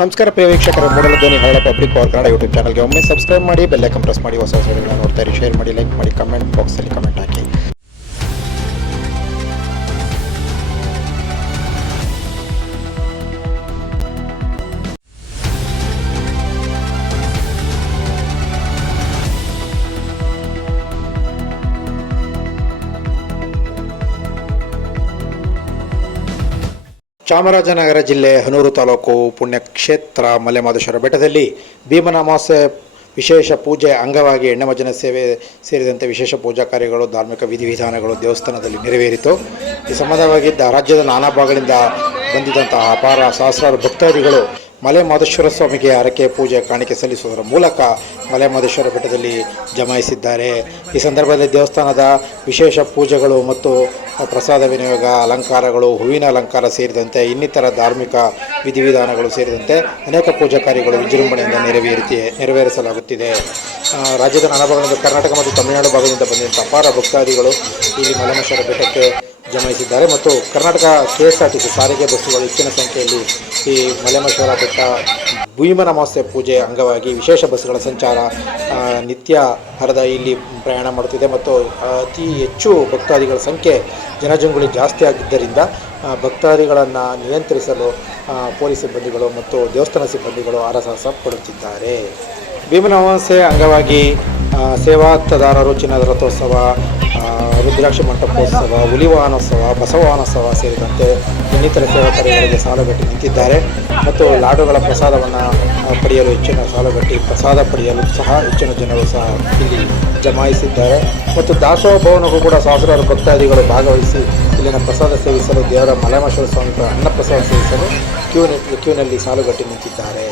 ನಮಸ್ಕಾರ ಪ್ರಿಯ ವೀಕ್ಷಕರೇ, ಮೂಡಲ ಧ್ವನಿ ಹಳ್ಳ ಪಬ್ಲಿಕ್ ಪವರ್ ಕನ್ನಡ ಯೂಟ್ಯೂಬ್ ಚಾನಲ್ಗೆ ಒಮ್ಮೆ ಸಬ್ಸ್ಕ್ರೈಬ್ ಮಾಡಿ, ಬೆಲ್ ಐಕಾನ್ ಪ್ರೆಸ್ ಮಾಡಿ, ಹೊಸ ವಿಡಿಯೋಗಳನ್ನು ನೋಡ್ತಾ ಇರಿ. ಶೇರ್ ಮಾಡಿ, ಲೈಕ್ ಮಾಡಿ, ಕಮೆಂಟ್ ಬಾಕ್ಸಲ್ಲಿ ಕಮೆಂಟ್ ಹಾಕಿ. ಚಾಮರಾಜನಗರ ಜಿಲ್ಲೆ ಹನೂರು ತಾಲೂಕು ಪುಣ್ಯಕ್ಷೇತ್ರ ಮಲೆಮಹದೇಶ್ವರ ಬೆಟ್ಟದಲ್ಲಿ ಭೀಮನ ಅಮಾವಾಸ್ಯೆ ವಿಶೇಷ ಪೂಜೆ ಅಂಗವಾಗಿ ಎಣ್ಣೆಮಜ್ಜನ ಸೇವೆ ಸೇರಿದಂತೆ ವಿಶೇಷ ಪೂಜಾ ಕಾರ್ಯಗಳು, ಧಾರ್ಮಿಕ ವಿಧಿವಿಧಾನಗಳು ದೇವಸ್ಥಾನದಲ್ಲಿ ನೆರವೇರಿತು. ಈ ಸಂಬಂಧವಾಗಿದ್ದ ರಾಜ್ಯದ ನಾನಾ ಭಾಗಗಳಿಂದ ಬಂದಿದ್ದಂತಹ ಅಪಾರ ಸಹಸ್ರಾರು ಭಕ್ತಾದಿಗಳು ಮಲೆಮಹದೇಶ್ವರ ಸ್ವಾಮಿಗೆ ಹರಕೆ ಪೂಜೆ ಕಾಣಿಕೆ ಸಲ್ಲಿಸುವುದರ ಮೂಲಕ ಮಲೆಮಹದೇಶ್ವರ ಬೆಟ್ಟದಲ್ಲಿ ಜಮಾಯಿಸಿದ್ದಾರೆ. ಈ ಸಂದರ್ಭದಲ್ಲಿ ದೇವಸ್ಥಾನದ ವಿಶೇಷ ಪೂಜೆಗಳು ಮತ್ತು ಪ್ರಸಾದ ವಿನಿಯೋಗ, ಅಲಂಕಾರಗಳು, ಹೂವಿನ ಅಲಂಕಾರ ಸೇರಿದಂತೆ ಇನ್ನಿತರ ಧಾರ್ಮಿಕ ವಿಧಿವಿಧಾನಗಳು ಸೇರಿದಂತೆ ಅನೇಕ ಪೂಜಾ ಕಾರ್ಯಗಳು ವಿಜೃಂಭಣೆಯಿಂದ ನೆರವೇರಿಸಲಾಗುತ್ತಿದೆ. ರಾಜ್ಯದ ನಾನಾ ಭಾಗದಿಂದ, ಕರ್ನಾಟಕ ಮತ್ತು ತಮಿಳುನಾಡು ಭಾಗದಿಂದ ಬಂದಂಥ ಅಪಾರ ಭಕ್ತಾದಿಗಳು ಇಲ್ಲಿ ಮಲೆಮಹದೇಶ್ವರ ಬೆಟ್ಟಕ್ಕೆ ಜಮಾಯಿಸಿದ್ದಾರೆ ಮತ್ತು ಕರ್ನಾಟಕ KSRTC ಸಾರಿಗೆ ಬಸ್ಸುಗಳು ಹೆಚ್ಚಿನ ಸಂಖ್ಯೆಯಲ್ಲಿ ಈ ಮಲೆಮಹದೇಶ್ವರ ಬೆಟ್ಟ ಭೀಮನ ಅಮಾವಾಸ್ಯೆ ಪೂಜೆ ಅಂಗವಾಗಿ ವಿಶೇಷ ಬಸ್ಸುಗಳ ಸಂಚಾರ ನಿತ್ಯ ಹರದ ಇಲ್ಲಿ ಪ್ರಯಾಣ ಮಾಡುತ್ತಿದೆ ಮತ್ತು ಅತಿ ಹೆಚ್ಚು ಭಕ್ತಾದಿಗಳ ಸಂಖ್ಯೆ ಜನಜಂಗುಳಿ ಜಾಸ್ತಿ ಆಗಿದ್ದರಿಂದ ಭಕ್ತಾದಿಗಳನ್ನು ನಿಯಂತ್ರಿಸಲು ಪೊಲೀಸ್ ಸಿಬ್ಬಂದಿಗಳು ಮತ್ತು ದೇವಸ್ಥಾನ ಸಿಬ್ಬಂದಿಗಳು ಹರಸಾಹಸ ಪಡುತ್ತಿದ್ದಾರೆ. ಭೀಮನ ಅಮಾವಾಸ್ಯೆ ಅಂಗವಾಗಿ ಸೇವಾದಾರರು ಚಿನ್ನದ ರಥೋತ್ಸವ, ರುದ್ರಾಕ್ಷ ಮಂಟಪೋತ್ಸವ, ಹುಲಿವಾಹನೋತ್ಸವ, ಬಸವವಾಹನೋತ್ಸವ ಸೇರಿದಂತೆ ಇನ್ನಿತರ ಸೇವಾ ಕಾರ್ಯಗಳಿಗೆ ಸಾಲುಗಟ್ಟಿ ನಿಂತಿದ್ದಾರೆ ಮತ್ತು ಲಾಡುಗಳ ಪ್ರಸಾದವನ್ನು ಪಡೆಯಲು ಹೆಚ್ಚಿನ ಸಾಲುಗಟ್ಟಿ ಪ್ರಸಾದ ಪಡೆಯಲು ಸಹ ಹೆಚ್ಚಿನ ಜನರು ಸಹ ಇಲ್ಲಿ ಜಮಾಯಿಸಿದ್ದಾರೆ ಮತ್ತು ದಾಸೋಹ ಭವನಕ್ಕೂ ಕೂಡ ಸಹಸ್ರಾರು ಭಕ್ತಾದಿಗಳು ಭಾಗವಹಿಸಿ ಇಲ್ಲಿನ ಪ್ರಸಾದ ಸೇವಿಸಲು, ದೇವರ ಮಲೆಮಹದೇಶ್ವರ ಸ್ವಾಮಿ ಅನ್ನ ಪ್ರಸಾದ ಸೇವಿಸಲು ಕ್ಯೂನಲ್ಲಿ ಸಾಲುಗಟ್ಟಿ ನಿಂತಿದ್ದಾರೆ.